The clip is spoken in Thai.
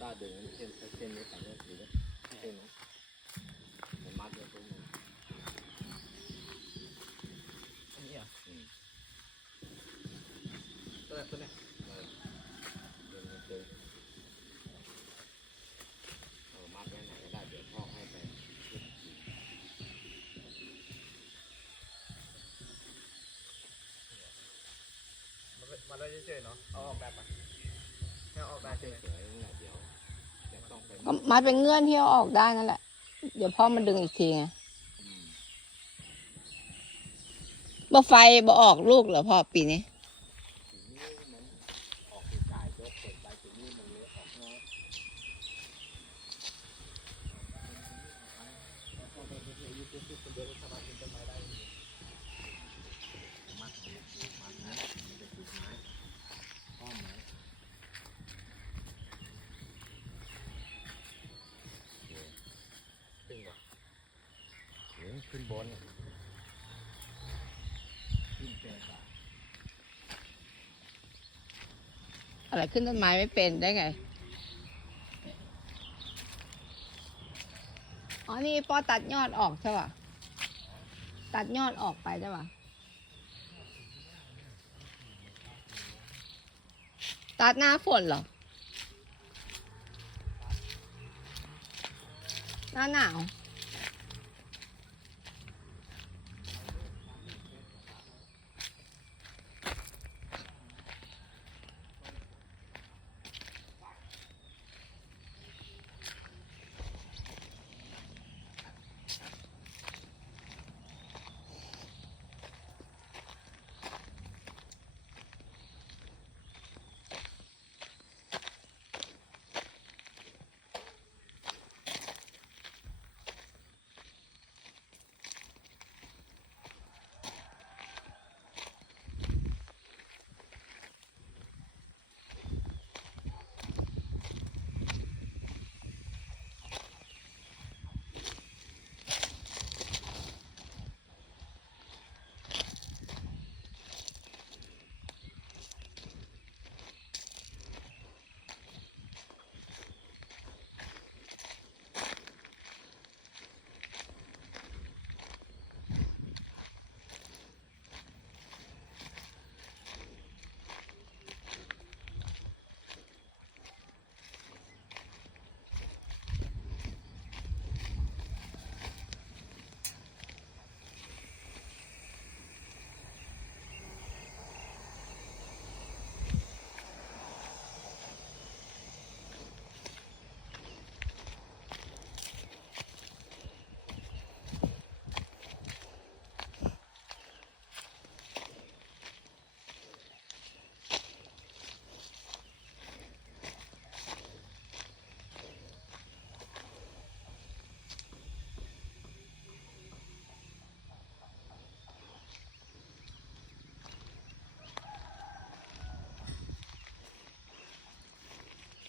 ต้าดึงเส้นนี้ไปเลยสีเลยเส้นนู้นมันมัดเลยตรงนี้อันนี้อ่ะตัวไหนเดินเจอมัดไว้ไหนก็ได้เดี๋ยวพ่อให้ไปมาได้เฉยๆเนาะเอาออกแบบอ่ะให้เอาออกแบบเฉย เฉยๆเดี๋ยวจะต้องไป มัดเป็นเงื่อนที่เอาออกได้นั่นแหละ เดี๋ยวพ่อมาดึงอีกทีไงบ่ไฟบ่ออกลูกเหรอพ่อปีนี้ ทีนี้มันออกจ่ายยกเปิดไปทีนี้มันเลยออกน้อยมัดนะมันจะติดไม้อ้อมไม้ขึ้นก่อนขึ้นบนขึ้นแปลก อะไรขึ้นต้นไม้ไม่เป็นได้ไง อ๋อ นี่ปอตัดยอดออกใช่ป่ะ ตัดยอดออกไปใช่ป่ะ ตัดหน้าฝนเหรอ หน้าหนาว